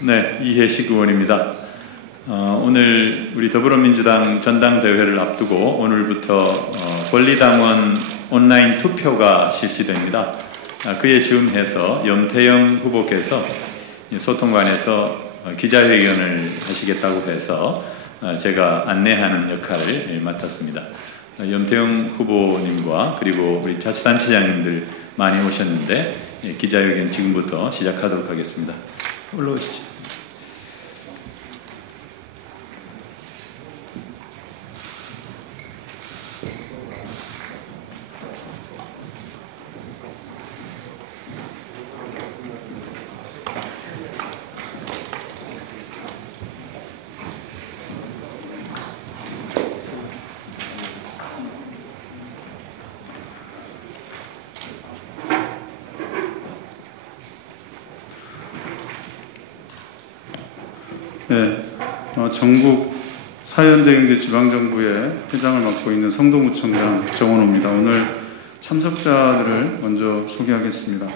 네, 이혜식 의원입니다. 오늘 우리 더불어민주당 전당대회를 앞두고 오늘부터 권리당원 온라인 투표가 실시됩니다. 그에 즈음해서 염태영 후보께서 소통관에서 기자회견을 하시겠다고 해서 제가 안내하는 역할을 맡았습니다. 염태영 후보님과 그리고 우리 자치단체장님들 많이 오셨는데 기자회견 지금부터 시작하도록 하겠습니다. 올라오시죠. 네, 전국 사회연대경제 지방정부의 회장을 맡고 있는 성동구청장 정원호입니다. 오늘 참석자들을 먼저 소개하겠습니다.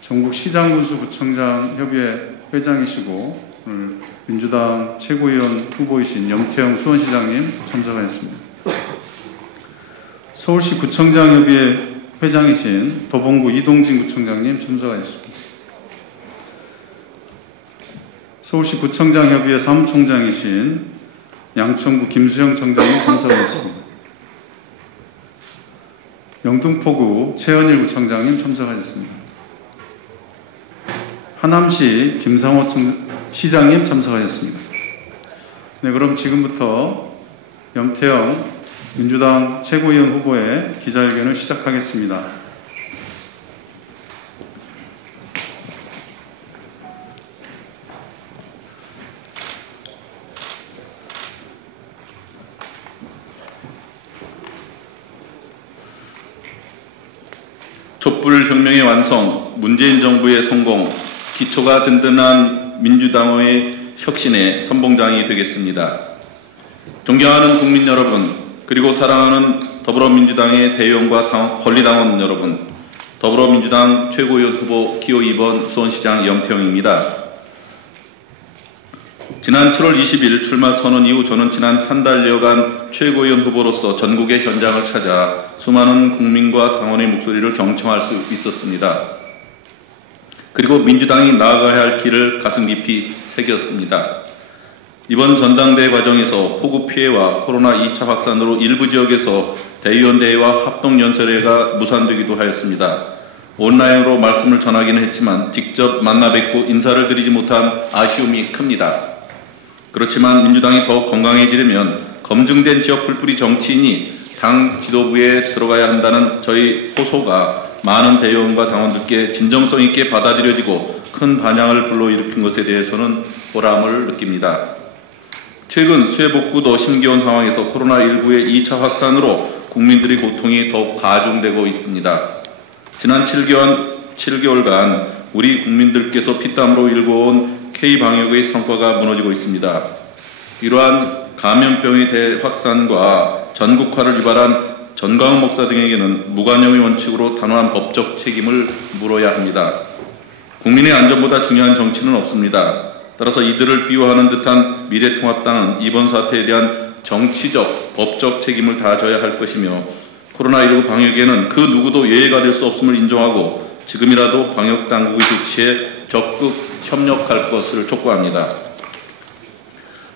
전국 시장군수구청장 협의회 회장이시고 오늘 민주당 최고위원 후보이신 염태영 수원시장님 참석하였습니다. 서울시 구청장 협의회 회장이신 도봉구 이동진 구청장님 참석하였습니다. 서울시 구청장 협의회 사무총장이신 양천구 김수영 청장님 참석하였습니다. 영등포구 최현일 구청장님 참석하셨습니다. 하남시 김상호 시장님 참석하셨습니다. 네, 그럼 지금부터 염태영 민주당 최고위원 후보의 기자회견을 시작하겠습니다. 촛불혁명의 완성, 문재인 정부의 성공, 기초가 든든한 민주당의 혁신의 선봉장이 되겠습니다. 존경하는 국민 여러분, 그리고 사랑하는 더불어민주당의 대의원과 권리당원 여러분, 더불어민주당 최고위원 후보 기호 2번 수원시장 염태영입니다. 지난 7월 20일 출마 선언 이후 저는 지난 한 달여간 최고위원 후보로서 전국의 현장을 찾아 수많은 국민과 당원의 목소리를 경청할 수 있었습니다. 그리고 민주당이 나아가야 할 길을 가슴 깊이 새겼습니다. 이번 전당대회 과정에서 폭우 피해와 코로나 2차 확산으로 일부 지역에서 대의원 대회와 합동연설회가 무산되기도 하였습니다. 온라인으로 말씀을 전하기는 했지만 직접 만나 뵙고 인사를 드리지 못한 아쉬움이 큽니다. 그렇지만 민주당이 더욱 건강해지려면 검증된 지역 풀뿌리 정치인이 당 지도부에 들어가야 한다는 저희 호소가 많은 대의원과 당원들께 진정성 있게 받아들여지고 큰 반향을 불러일으킨 것에 대해서는 보람을 느낍니다. 최근 수해복구도 힘겨운 상황에서 코로나19의 2차 확산으로 국민들의 고통이 더욱 가중되고 있습니다. 지난 7개월간 우리 국민들께서 피땀으로 일궈온 K방역의 성과가 무너지고 있습니다. 이러한 감염병의 대확산과 전국화를 유발한 전광훈 목사 등에게는 무관용의 원칙으로 단호한 법적 책임을 물어야 합니다. 국민의 안전보다 중요한 정치는 없습니다. 따라서 이들을 비호하는 듯한 미래통합당은 이번 사태에 대한 정치적, 법적 책임을 다져야 할 것이며 코로나19 방역에는 그 누구도 예외가 될 수 없음을 인정하고 지금이라도 방역당국의 조치에 적극 협력할 것을 촉구합니다.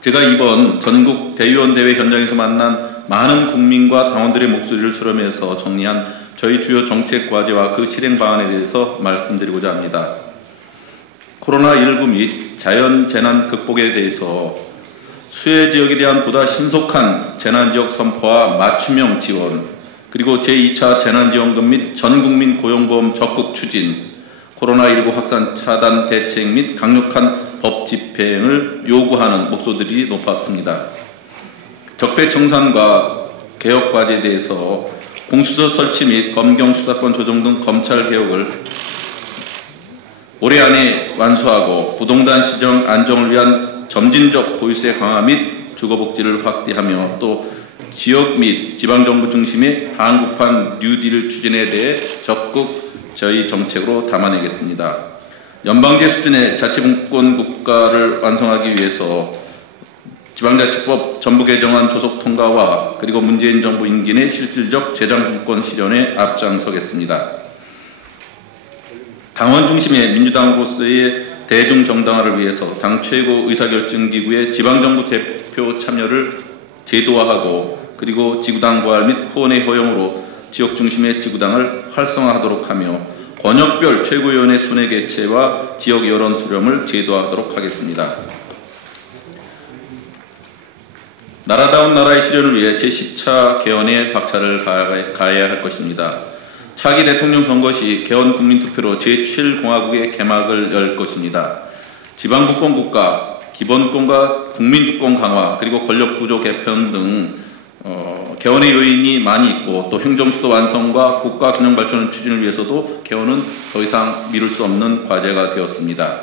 제가 이번 전국 대의원 대회 현장에서 만난 많은 국민과 당원들의 목소리를 수렴해서 정리한 저희 주요 정책 과제와 그 실행 방안에 대해서 말씀드리고자 합니다. 코로나19 및 자연재난 극복에 대해서 수해 지역에 대한 보다 신속한 재난지역 선포와 맞춤형 지원, 그리고 제2차 재난지원금 및 전국민 고용보험 적극 추진, 코로나19 확산 차단 대책 및 강력한 법 집행을 요구하는 목소리들이 높았습니다. 적폐청산과 개혁 과제에 대해서 공수처 설치 및 검경 수사권 조정 등 검찰 개혁을 올해 안에 완수하고 부동산 시정 안정을 위한 점진적 보유세 강화 및 주거복지를 확대하며 또 지역 및 지방정부 중심의 한국판 뉴딜 추진에 대해 적극 저희 정책으로 담아내겠습니다. 연방제 수준의 자치분권 국가를 완성하기 위해서 지방자치법 전부 개정안 조속 통과와 그리고 문재인 정부 임기 내 실질적 재정분권 실현에 앞장서겠습니다. 당원 중심의 민주당으로서의 대중정당화를 위해서 당 최고 의사결정기구의 지방정부 대표 참여를 제도화하고 그리고 지구당 부활 및 후원의 허용으로 지역 중심의 지구당을 활성화하도록 하며 권역별 최고위원회 순회 개최와 지역 여론 수렴을 제도화하도록 하겠습니다. 나라다운 나라의 실현을 위해 제10차 개헌에 박차를 가해야 할 것입니다. 차기 대통령 선거 시 개헌 국민투표로 제7공화국의 개막을 열 것입니다. 지방분권 국가, 기본권과 국민주권 강화, 그리고 권력구조 개편 등 개헌의 요인이 많이 있고 또 행정수도 완성과 국가균형 발전 추진을 위해서도 개헌은 더 이상 미룰 수 없는 과제가 되었습니다.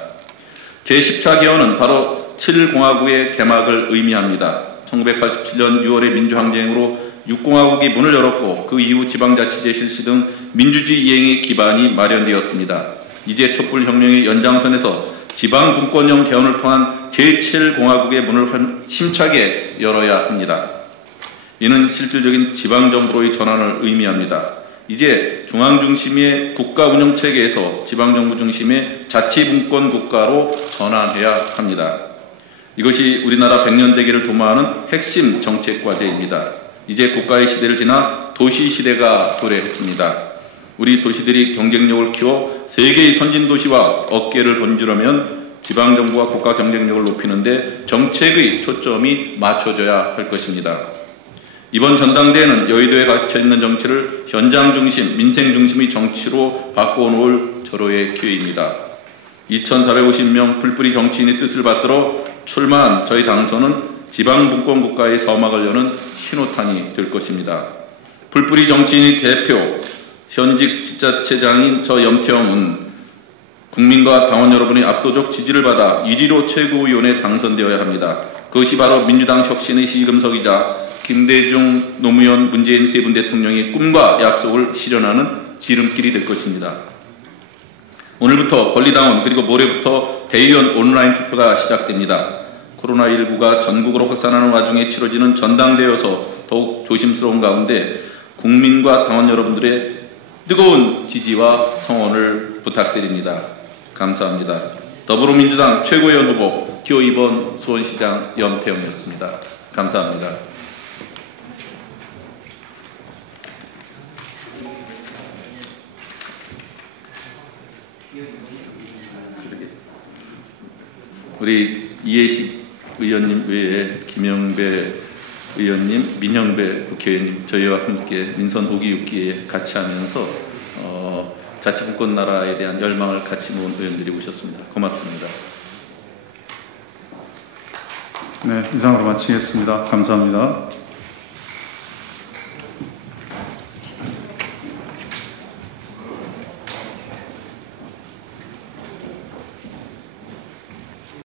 제10차 개헌은 바로 7공화국의 개막을 의미합니다. 1987년 6월의 민주항쟁으로 6공화국이 문을 열었고 그 이후 지방자치제 실시 등 민주주의 이행의 기반이 마련되었습니다. 이제 촛불혁명의 연장선에서 지방분권형 개헌을 통한 제7공화국의 문을 힘차게 열어야 합니다. 이는 실질적인 지방정부로의 전환을 의미합니다. 이제 중앙중심의 국가운영체계에서 지방정부 중심의 자치분권 국가로 전환해야 합니다. 이것이 우리나라 100년 대계를 도모하는 핵심 정책 과제입니다. 이제 국가의 시대를 지나 도시 시대가 도래했습니다. 우리 도시들이 경쟁력을 키워 세계의 선진도시와 어깨를 건지려면 지방정부와 국가 경쟁력을 높이는 데 정책의 초점이 맞춰져야 할 것입니다. 이번 전당대회는 여의도에 갇혀있는 정치를 현장 중심, 민생 중심의 정치로 바꿔놓을 절호의 기회입니다. 2,450명 불뿌리 정치인의 뜻을 받들어 출마한 저희 당선은 지방분권 국가의 서막을 여는 신호탄이 될 것입니다. 불뿌리 정치인의 대표, 현직 지자체장인 저 염태영은 국민과 당원 여러분의 압도적 지지를 받아 1위로 최고위원에 당선되어야 합니다. 그것이 바로 민주당 혁신의 시금석이자 김대중, 노무현, 문재인 세 분 대통령의 꿈과 약속을 실현하는 지름길이 될 것입니다. 오늘부터 권리당원 그리고 모레부터 대의원 온라인 투표가 시작됩니다. 코로나19가 전국으로 확산하는 와중에 치러지는 전당대회여서 더욱 조심스러운 가운데 국민과 당원 여러분들의 뜨거운 지지와 성원을 부탁드립니다. 감사합니다. 더불어민주당 최고위원 후보 기호 2번 수원시장 염태영이었습니다. 감사합니다. 우리 이해식 의원님 외에 김영배 의원님, 민영배 국회의원님 저희와 함께 민선 5기 6기에 같이 하면서 자치분권 나라에 대한 열망을 같이 모은 의원들이 오셨습니다. 고맙습니다. 네, 이상으로 마치겠습니다. 감사합니다.